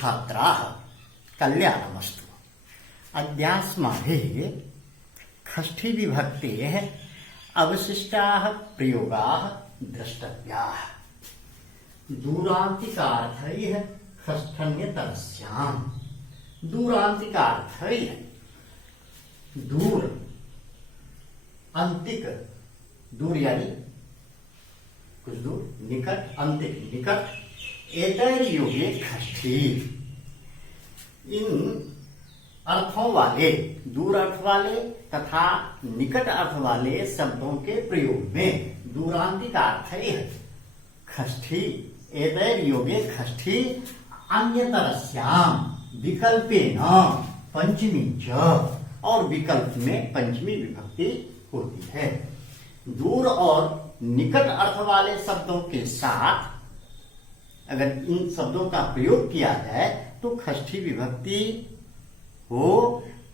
छात्राः कल्याणमस्तु। अद्यास्माभिः षष्ठी विभक्तेः अवशिष्टाः प्रयोगाः द्रष्टव्याः। दूरान्तिकार्थैः षष्ठ्यन्तरस्याम्। दूरान्तिकार्थैः, दूर, अंतिक, दूर यानी कुछ दूर, निकट, अंतिक, निकट, एतैर्योगे षष्ठी। इन अर्थों वाले, दूर अर्थ वाले तथा निकट अर्थ वाले शब्दों के प्रयोग में दूरान्तिकार्थैः षष्ठी, एतैर्योगे षष्ठी, अन्यतरस्याम् विकल्पेन पंचमी च, और विकल्प में पंचमी विभक्ति होती है। दूर और निकट अर्थ वाले शब्दों के साथ अगर इन शब्दों का प्रयोग किया जाए तो षष्ठी विभक्ति हो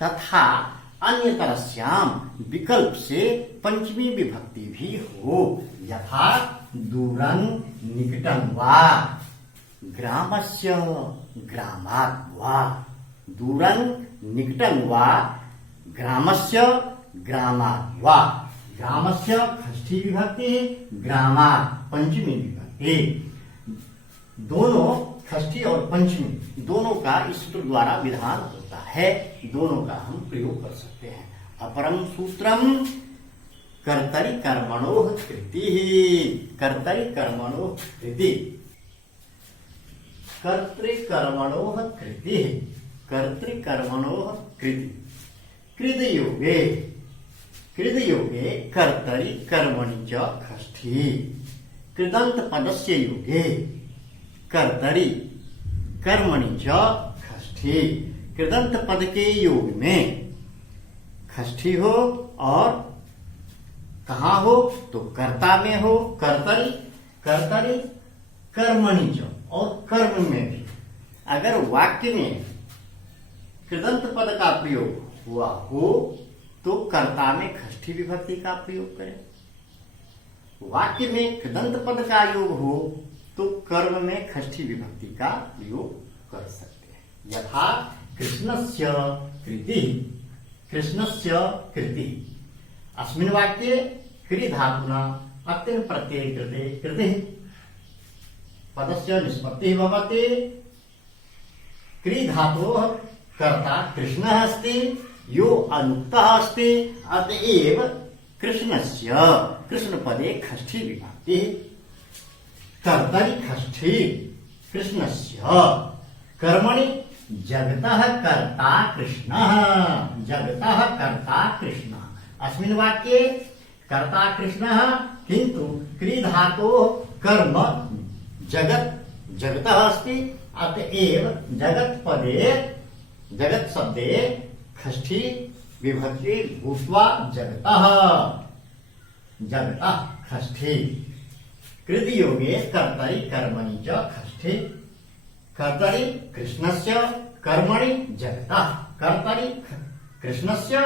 तथा अन्यतरस्याम विकल्प से पंचमी विभक्ति भी हो। यथा दूरं निकटं वा, ग्रामस्य ग्रामात् वा। दूरं निकटं वा, ग्रामस्य ग्रामात् वा। ग्रामस्य षष्ठी विभक्ति, ग्रामात् पंचमी विभक्ति। दोनों षष्ठी और पंचमी दोनों का इस सूत्र द्वारा विधान होता है। दोनों का हम प्रयोग कर सकते हैं। अपरम सूत्रम कर्तरि कर्मणोः कृतिः। कर्तरि कर्मणोः कृति, कर्तृकर्मणोः कृतिः, कर्तृकर्मणोः कृति। कृतयोगे, कृतयोगे कर्तरि कर्मणि च षष्ठी। कृदंत पदस्य योगे कर्तरि कर्मणि च षष्ठी। कृदंत पद के योग में षष्ठी हो और कहाँ हो तो कर्ता में हो। कर्तरि, कर्तरि कर्मणि च, और कर्म में भी। अगर वाक्य में कृदंत पद का प्रयोग हुआ हो तो कर्ता में षष्ठी विभक्ति का प्रयोग करें। वाक्य में कृदंत पद का योग हो तो कर्म में षष्ठी विभक्ति का प्रयोग कर सकते हैं। यथा कृष्णस्य कृति, कृष्णस्य कृति। अस्मिन् वाक्ये कृ धातुना अत्यन् प्रत्यये कृते कृतिः पदस्य निष्पत्तिः भवति। कृ धातोः कर्ता कृष्णः अस्ति, यो अनुक्तः अस्ति, अतएव कृष्णस्य, कृष्णपदे षष्ठी विभक्तिः। कर्तरि षष्ठी कृष्णस्य। कर्मणि जगतः कर्ता कृष्णः, जगतः कर्ता कृष्णः। अस्मिन् वाक्ये कर्ता कृष्णः किन्तु कृ धातोः कर्म जगत, जगतः अस्ति, अतएव जगत पदे, जगत शब्दे षष्ठी विभक्ति भूत्वा जगतः, जगतः षष्ठी। कृतयोगे कर्तरि कर्मणि च षष्ठी। कर्तरि कृष्णस्य कर्मणि जगतः, कर्तरि कृष्णस्य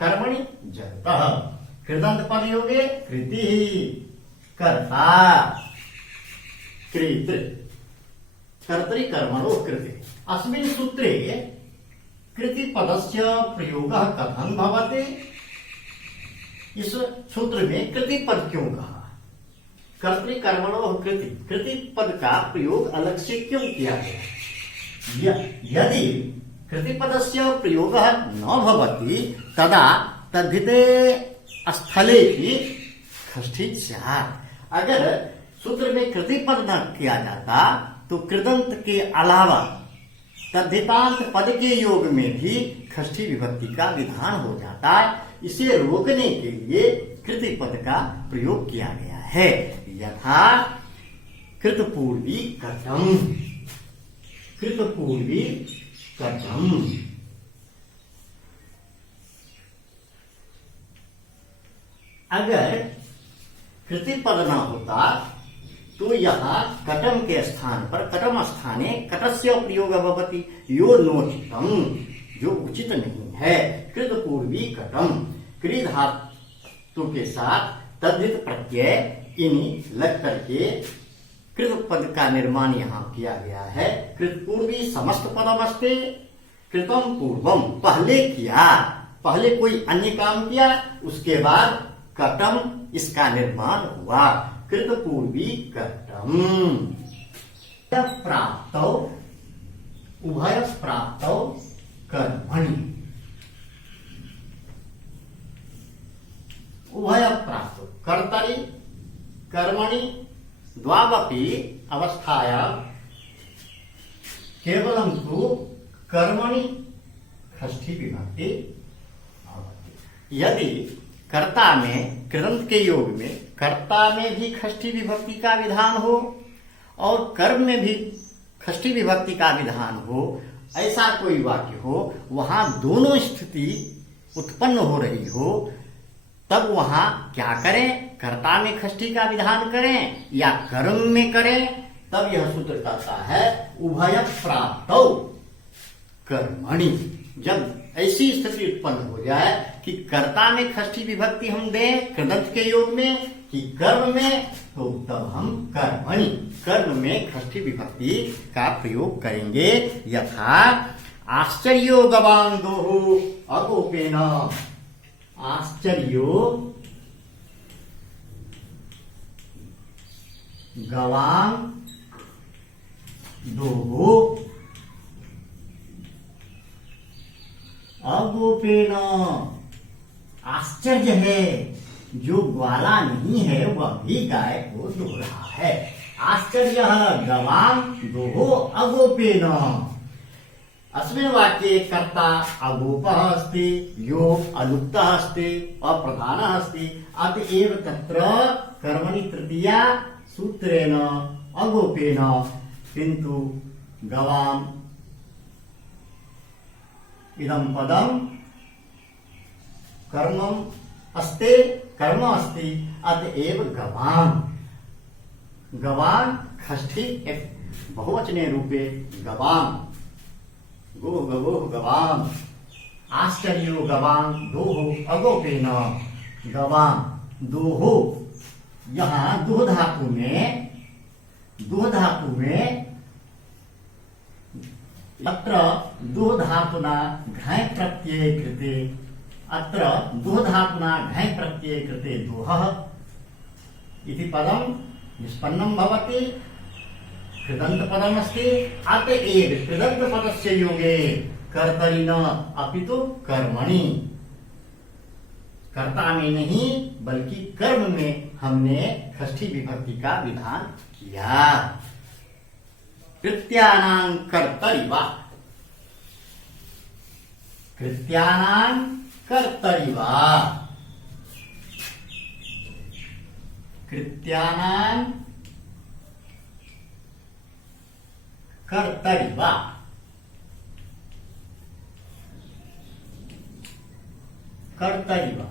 कर्मणि जगतः। कृदंत पद योगे कृतिः, कर्ता, कृत, कर्तरि कर्मणोः कृतिः। अस्मिन् सूत्रे कृति पदस्य प्रयोगः कथं भवति? इस सूत्र में कृति पद क्यों कहा? कर्तृ कर्मणोः कृति, कृति पद का प्रयोग अलग से क्यों किया गया? यदि कृति पदस्य प्रयोगः न भवति तदा तद्धिते स्थले ही षष्ठी स्यात्। अगर सूत्र में कृति पद न किया जाता तो कृदंत के अलावा तद्धितांत पद के योग में भी षष्ठी विभक्ति का विधान हो जाता है। इसे रोकने के लिए कृति पद का प्रयोग किया गया है। यथा कृतपूर्वी कटम, कृतपूर्वी कटम। अगर कृति पद न होता तो यहाँ कटम के स्थान पर कटम स्थाने कटस्य प्रयोग भवति, यो नोचितम, जो उचित नहीं है। कृतपूर्वी कटम, कृ धातु के साथ तद्धित प्रत्यय इनि लग करके कृत पद का निर्माण यहाँ किया गया है। कृत पूर्वी समस्त पदमस्ते, कृतम पूर्वम, पहले किया, पहले कोई अन्य काम किया, उसके बाद कटम इसका निर्माण हुआ। कृत पूर्वी कटम। प्राप्त, उभय प्राप्त कर्मणि, उभय प्राप्त कर्तरि कर्मणि द्वावपि अवस्थायां केवलं तु कर्मणि षष्ठी विभक्ति भवति। यदि कर्ता में, कृदंत के योग में कर्ता में भी षष्ठी विभक्ति का विधान हो और कर्म में भी षष्ठी विभक्ति का विधान हो, ऐसा कोई वाक्य हो, वहां दोनों स्थिति उत्पन्न हो रही हो, तब वहां क्या करें? कर्ता में षष्ठी का विधान करें या कर्म में करें? तब यह सूत्र कहता है उभय प्राप्त कर्मणि। जब ऐसी स्थिति उत्पन्न हो जाए कि कर्ता में षष्ठी विभक्ति हम दें कृदंत के योग में कि कर्म में, तो तब हम कर्मणि, कर्म में षष्ठी विभक्ति का प्रयोग करेंगे। यथा आश्चर्यो गवां दोहो अगोपेन, आश्चर्यो गवां दोहो अगोपेन। आश्चर्य है, जो ग्वाला नहीं है वह भी गाय को दो रहा है। आश्चर्य गवां दोहो अगोपेन। अस्मिन् वाक्ये कर्ता अगोपः अस्ति, यो अलुप्तः अस्ति, अप्रधानः अस्ति। अतएव तत्र कर्मणि तृतीया सूत्रेण अगोपेन, किन्तु गवां इदं पदं कर्मम् अस्ति, कर्म अस्ति, अतएव गवां, गवां षष्ठी बहुवचने रूपे गवां, गो गवोः गवां। आश्चर्यो गवां दोहो अगोपेन, गवां दोहो। यहाँ दो धातु में, दो धातु में अत्र दो धातुना घञ् प्रत्यये कृते, अत्र दो धातुना घञ् प्रत्यये कृते दोहः इति पदं निष्पन्नं भवति। कृदंत पदमस्ति, अतएव कृदंत पदस्य योगे कर्तरि न अपितु कर्मणि, कर्ता में नहीं बल्कि कर्म में हमने षष्ठी विभक्ति का विधान किया। कृत्यानां कर्तरि वा, कृत्यानां कर्तरि वा, कृत्यानां कर्तरि वा। कर्तरि वा,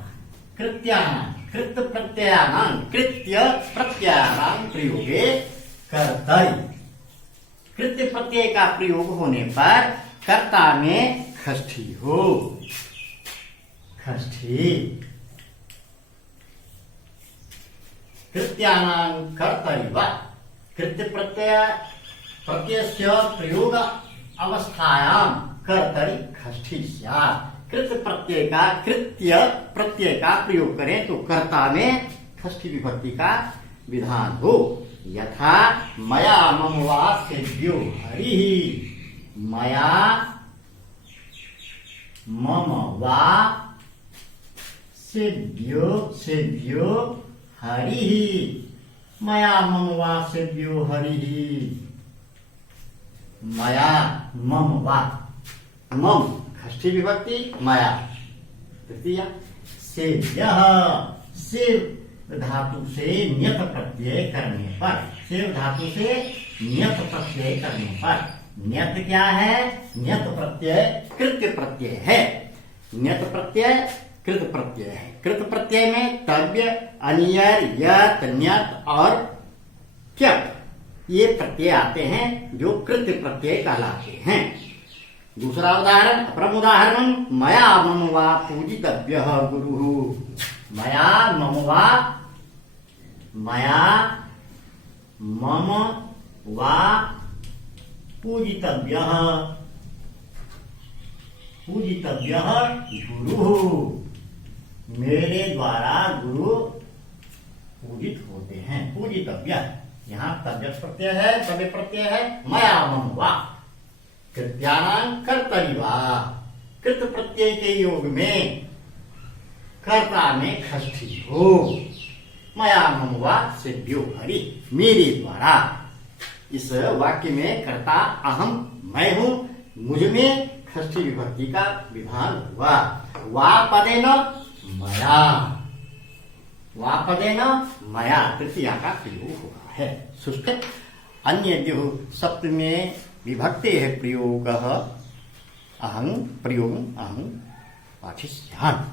कृत्यानां, कृत प्रत्ययानां, कृत्य प्रत्ययानां प्रयोगे कर्तरि। कृत्य प्रत्यय का प्रयोग होने पर कर्ता में षष्ठी हो, षष्ठी। कृत्यानां कर्तरि वा, कृत्य प्रत्ययस्य प्रयोग अवस्थायां कर्तरि षष्ठी स्यात्। कृत्य प्रत्यय का, कृत्य प्रत्यय का प्रयोग करें तो कर्ता में षष्ठी विभक्ति का विधान हो। यथा मया मम वा सेव्यो हरिः, मया मम वा सेव्यो, सेव्यो हरिः, मया मम वा सेव्यो हरिः। मया मम वा, मम षष्ठी विभक्ति मया तृतीया। सेव्यः, सेव धातु से नियत प्रत्यय करने पर, सेव धातु से नियत प्रत्यय करने पर, नियत क्या है? नियत प्रत्यय कृत्य प्रत्यय है। नियत प्रत्यय कृत प्रत्यय है। कृत प्रत्यय में तव्य, अनियर, यत, न्यत और त्यक्त ये प्रत्यय आते हैं जो कृत्य प्रत्यय कहलाते हैं। दूसरा उदाहरण, अपरम उदाहरण, मया मम वा पूजितव्यः गुरुः। मया मम वा, मया मम वा पूजितव्यः पूजितव्यः गुरु, मेरे द्वारा गुरु पूजित होते हैं। पूजितव्य, यहाँ तव्य प्रत्यय है, तव्य प्रत्यय है, मया मम वा कृत्यानां कर्तरि वा, कृत प्रत्यय के योग में कर्ता में षष्ठी हो, मया मम वा सिद्ध्यो हरि, मेरे द्वारा। इस वाक्य में कर्ता अहम मैं हूं, मुझ में षष्ठी विभक्ति का विधान हुआ। वा पदेन मया, वा पदेन मया तृतीया का प्रयोग हुआ है। सुष्ट अन्य जो सप्तमी में विभक्ते है प्रयोग अहं पाठिष्यामि।